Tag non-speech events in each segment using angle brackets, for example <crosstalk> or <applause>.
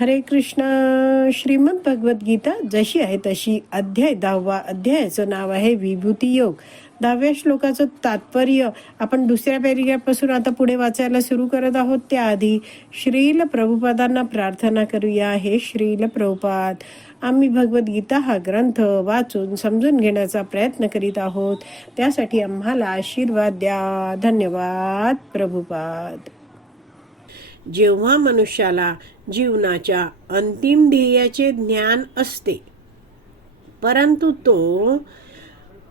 हरे कृष्ण श्रीमद भगवद्गीता जशी आहे तशी अध्याय दहावा अध्यायाचं नाव आहे विभूती योग. दहाव्या श्लोकाचं तात्पर्य आपण दुसऱ्या पेरियापासून आता पुढे वाचायला सुरू करत आहोत. त्याआधी श्रील प्रभुपादांना प्रार्थना करूया. हे श्रील प्रभुपाद आम्ही भगवद्गीता हा ग्रंथ वाचून समजून घेण्याचा प्रयत्न करीत आहोत. त्यासाठी आम्हाला आशीर्वाद द्या. धन्यवाद प्रभुपाद. जेव्हा मनुष्याला जीवनाच्या अंतिम ध्येयाचे ज्ञान असते परंतु तो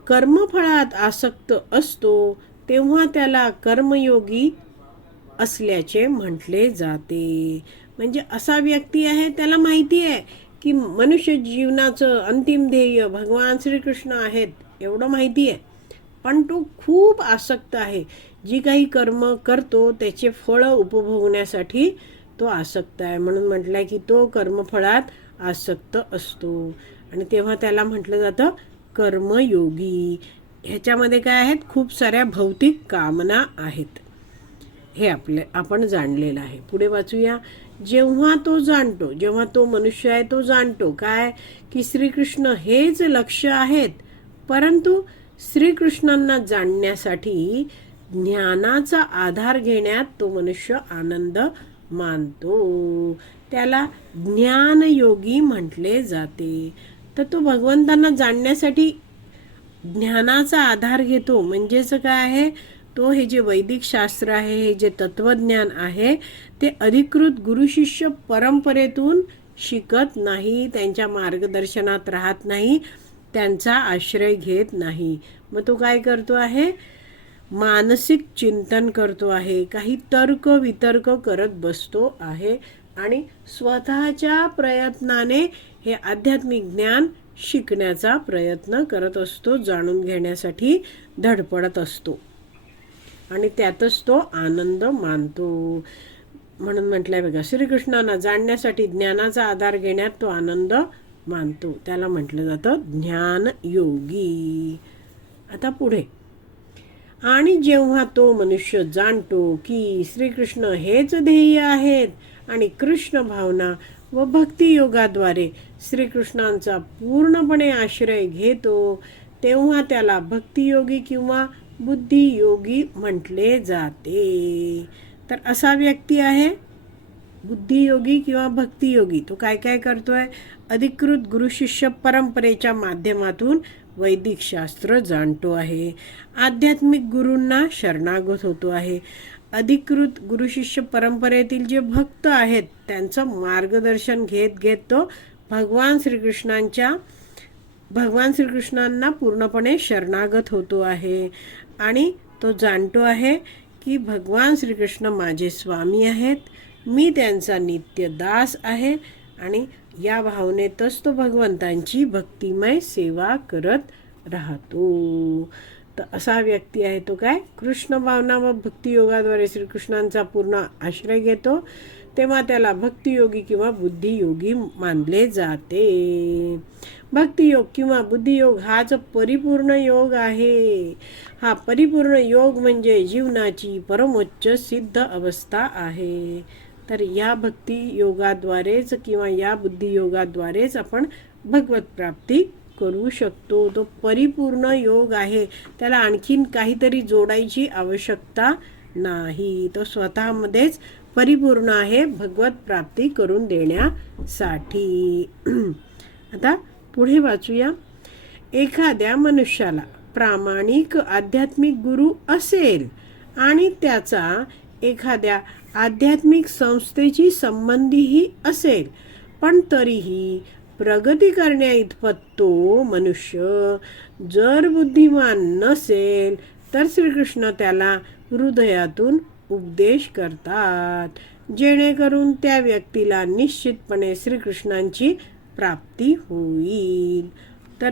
कर्मफळात आसक्त असतो तेव्हा त्याला कर्मयोगी असल्याचे म्हटले जाते. म्हणजे असा व्यक्ती आहे त्याला माहिती आहे की मनुष्य जीवनाचं अंतिम ध्येय भगवान श्रीकृष्ण आहेत एवढं माहिती आहे. पण तो खूप आसक्त आहे. जी काही कर्म करतो त्याचे फळ उपभोगण्यासाठी तो आसक्त आहे. म्हणून म्हटलंय की तो कर्मफळात आसक्त असतो. आणि तेव्हा त्याला म्हटलं जातं कर्मयोगी. ह्याच्यामध्ये काय आहेत? खूप साऱ्या भौतिक कामना आहेत. हे आपले आपण जाणलेलं आहे. पुढे वाचूया. जेव्हा तो जाणतो जेव्हा तो मनुष्य आहे तो जाणतो. काय? की श्रीकृष्ण हेच लक्ष आहेत. परंतु श्रीकृष्णांना जाणण्यासाठी ज्ञानाचा आधार घेण्यात तो मनुष्य आनंद मानतो. त्याला ज्ञानयोगी म्हटले जाते. तर तो भगवंतांना जाणण्यासाठी ज्ञानाचा आधार घेतो. म्हणजेच काय आहे? तो हे जे वैदिक शास्त्र आहे हे जे तत्वज्ञान आहे ते अधिकृत गुरुशिष्य परंपरेतून शिकत नाही त्यांच्या मार्गदर्शनात राहत नाही त्यांचा आश्रय घेत नाही. मग तो काय करतो आहे? मानसिक चिंतन करतो आहे काही तर्क वितर्क करत बसतो आहे आणि स्वतःच्या प्रयत्नाने हे आध्यात्मिक ज्ञान शिकण्याचा प्रयत्न करत असतो जाणून घेण्यासाठी धडपडत असतो. आणि त्यातच तो आनंद मानतो. म्हणून म्हटलंय बघा श्रीकृष्णांना जाणण्यासाठी ज्ञानाचा आधार घेण्यात तो आनंद मानतो. त्याला म्हटलं जातं ज्ञान योगी आता पुढे. आणि जेव्हा तो मनुष्य जाणतो की श्रीकृष्ण हेच ध्येय आहेत आणि कृष्ण भावना व भक्तियोगाद्वारे श्रीकृष्णांचा पूर्णपणे आश्रय घेतो तेव्हा त्याला भक्तियोगी किंवा बुद्धियोगी म्हटले जाते. तर असा व्यक्ती आहे बुद्धियोगी किंवा भक्तियोगी. तो काय काय करतोय? अधिकृत गुरुशिष्य परंपरेच्या माध्यमातून वैदिक शास्त्र जाणतो आहे. आध्यात्मिक गुरूंना शरणागत होतो आहे. अधिकृत गुरुशिष्य परंपरेतील जे भक्त आहेत त्यांचं मार्गदर्शन घेत घेत तो भगवान श्रीकृष्णांच्या भगवान श्रीकृष्णांना पूर्णपणे शरणागत होतो आहे. आणि तो जाणतो आहे की भगवान श्रीकृष्ण माझे स्वामी आहेत. मी त्यांचा नित्य दास आहे. आणि या भावनेतच तो भगवंतांची भक्तिमय सेवा करत राहतो. तर असा व्यक्ती आहे तो काय? कृष्ण भावना व भक्तियोगाद्वारे श्रीकृष्णांचा पूर्ण आश्रय घेतो. तेव्हा त्याला भक्तियोगी किंवा बुद्धियोगी मानले जाते. भक्तियोग किंवा बुद्धियोग हा जो परिपूर्ण योग आहे. हा परिपूर्ण योग म्हणजे जीवनाची परमोच्च सिद्ध अवस्था आहे. तर या भक्ती योगाद्वारेच किंवा या बुद्धियोगाद्वारेच आपण भगवत प्राप्ती करू शकतो. तो परिपूर्ण योग आहे. त्याला आणखीन काहीतरी जोडायची आवश्यकता नाही. तो स्वतःमध्येच परिपूर्ण आहे भगवत प्राप्ती करून देण्यासाठी. <clears throat> आता पुढे वाचूया. एखाद्या मनुष्याला प्रामाणिक आध्यात्मिक गुरु असेल आणि त्याचा एखाद्या आध्यात्मिक संस्थेची संबंधीही असेल. पण तरीही प्रगती करण्या इतपत तो मनुष्य जर बुद्धिमान नसेल तर श्रीकृष्ण त्याला हृदयातून उपदेश करतात. जेणेकरून त्या व्यक्तीला निश्चितपणे श्रीकृष्णांची प्राप्ती होईल. तर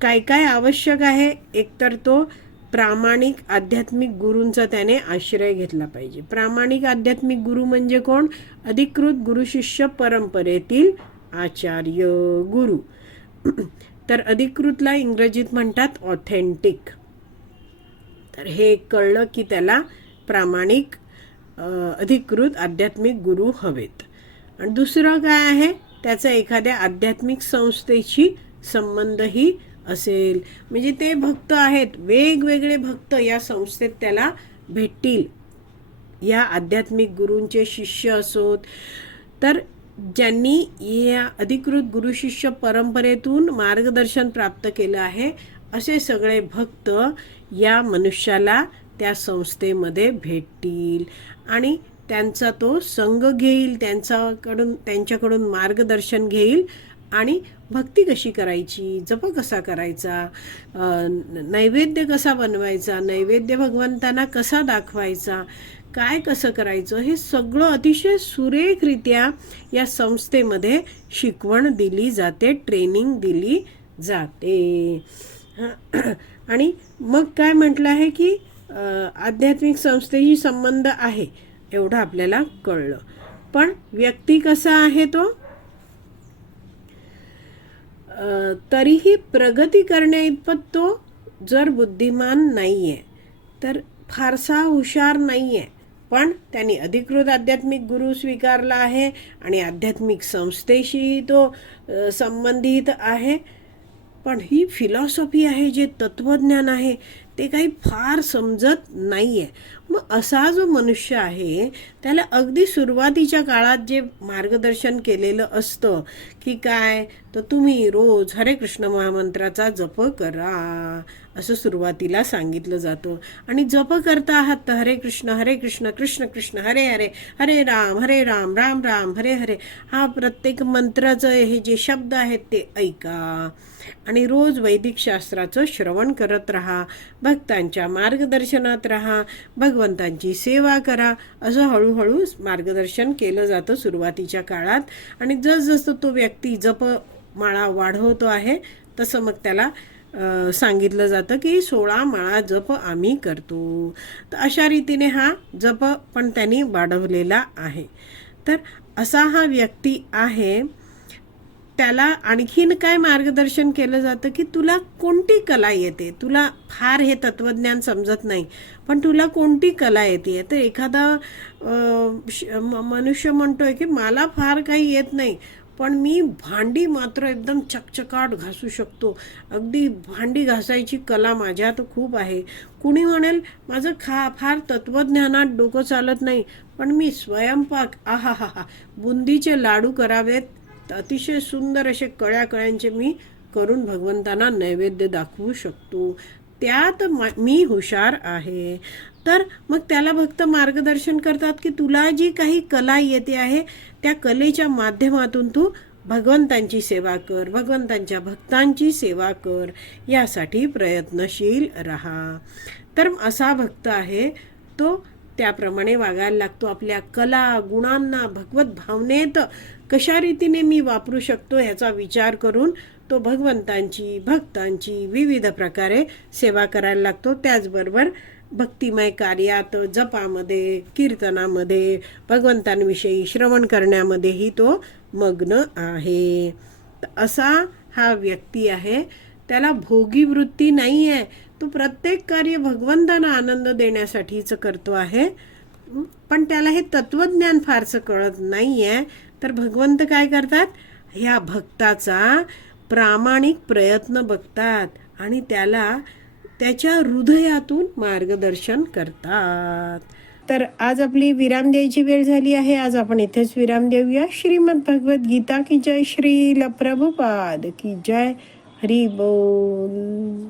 काय काय आवश्यक आहे? एकतर तो प्रामाणिक आध्यात्मिक गुरूंचा त्याने आश्रय घेतला पाहिजे. प्रामाणिक आध्यात्मिक गुरु म्हणजे कोण? अधिकृत गुरुशिष्य परंपरेतील आचार्य गुरु. <clears throat> तर अधिकृतला इंग्रजीत म्हणतात ऑथेंटिक तर हे कळलं की त्याला प्रामाणिक अधिकृत आध्यात्मिक गुरु हवेत. आणि दुसरं काय आहे? त्याचा एखाद्या आध्यात्मिक संस्थेशी संबंधही असेल. म्हणजे ते भक्त आहेत. वेगवेगळे भक्त या संस्थेत त्याला भेटतील. या आध्यात्मिक गुरूंचे शिष्य असोत. तर ज्यांनी या अधिकृत गुरुशिष्य परंपरेतून मार्गदर्शन प्राप्त केलं आहे असे सगळे भक्त या मनुष्याला त्या संस्थेमध्ये भेटतील. आणि त्यांचा तो संघ घेईल त्यांच्याकडून त्यांच्याकडून मार्गदर्शन घेईल आणि भक्ती कशी करायची? जप कसा करायचा? नैवेद्य कसा बनवायचा? नैवेद्य भगवंतांना कसा दाखवायचा? काय कसं करायचं? हे सगळं अतिशय सुरेखरित्या या संस्थेमध्ये शिकवण दिली जाते ट्रेनिंग दिली जाते. आणि मग काय म्हटलं आहे की आध्यात्मिक संस्थेशी संबंध आहे एवढं आपल्याला कळलं. पण व्यक्ती कसा आहे तो? तरीही प्रगती करण्याइतपत तो जर बुद्धिमान नाही आहे तर फारसा हुशार नाही आहे पण त्यांनी अधिकृत आध्यात्मिक गुरु स्वीकारला आहे आणि आध्यात्मिक संस्थेशी तो संबंधित आहे. पण ही फिलॉसॉफी आहे जे तत्त्वज्ञान आहे ते काही फार समजत नाही आहे मग असा जो मनुष्य आहे त्याला अगदी सुरुवातीच्या काळात जे मार्गदर्शन केलेलं असतं की काय? तर तुम्ही रोज हरे कृष्ण महामंत्राचा जप करा असं सुरुवातीला सांगितलं जातं. आणि जप करता आहात तर हरे कृष्ण हरे कृष्ण कृष्ण कृष्ण हरे हरे हरे राम हरे राम राम राम हरे हरे. हा प्रत्येक मंत्राचं हे जे शब्द आहेत ते ऐका. आणि रोज वैदिक शास्त्राचं श्रवण करत राहा भक्तांच्या मार्गदर्शनात राहा भगवंतांची सेवा करा असं हळूहळू मार्गदर्शन केलं जातं सुरुवातीच्या काळात. आणि जसजसं तो व्यक्ती जप माळा वाढवतो आहे तसं मग त्याला सांगितलं जातं की सोळा माळा जप आम्ही करतो. तर अशा रीतीने हा जप पण त्यांनी वाढवलेला आहे. तर असा हा व्यक्ती आहे त्याला आणखीन काय मार्गदर्शन केलं जातं की तुला कोणती कला येते? तुला फार हे तत्वज्ञान समजत नाही पण तुला कोणती कला येते? तर एखादा श- म- मनुष्य म्हणतोय की मला फार काही येत नाही पण मी भांडी मात्र एकदम चकचकाट घासू शकतो. अगदी भांडी घासायची कला माझ्यात खूप आहे. कुणी म्हणेल माझं खा फार तत्वज्ञानात डोकं चालत नाही पण मी स्वयंपाक आहा हा हा बुंदीचे लाडू करावेत अतिशय सुंदर असे कळ्या कळ्यांचे मी करून भगवंतांना नैवेद्य दाखवू शकतो. त्यात मा- मी हुशार आहे. तर मग त्याला भक्त मार्गदर्शन करतात की तुला जी काही कला येते आहे त्या कलेच्या माध्यमातून तू भगवंतांची सेवा कर भगवंतांच्या भक्तांची सेवा कर यासाठी प्रयत्नशील राहा. तर असा भक्त आहे तो त्याप्रमाणे वागायला लागतो. आपल्या कला गुणांना भगवत भावनेत कशा रीतीने मी वापरू शकतो ह्याचा विचार करून तो भगवंतांची भक्तांची विविध प्रकारे सेवा करायला लागतो. त्याचबरोबर भक्तिमय कार्यात जपामध्ये कीर्तनामध्ये भगवंतांविषयी श्रवण करण्यामध्येही तो मग्न आहे. असा हा व्यक्ती आहे. त्याला भोगी वृत्ती नाही आहे तो प्रत्येक कार्य भगवंतांना आनंद देण्यासाठीच करतो आहे. पण त्याला हे तत्वज्ञान फारसं कळत नाही आहे तर भगवंत काय करतात? ह्या भक्ताचा प्रामाणिक प्रयत्न बघतात आणि त्याला त्याच्या हृदयातून मार्गदर्शन करतात. तर आज आपली विराम द्यायची वेळ झाली आहे. आज आपण इथेच विराम देऊया. श्रीमद भगवत गीता की जय श्री प्रभुपाद की जय. हरी बोल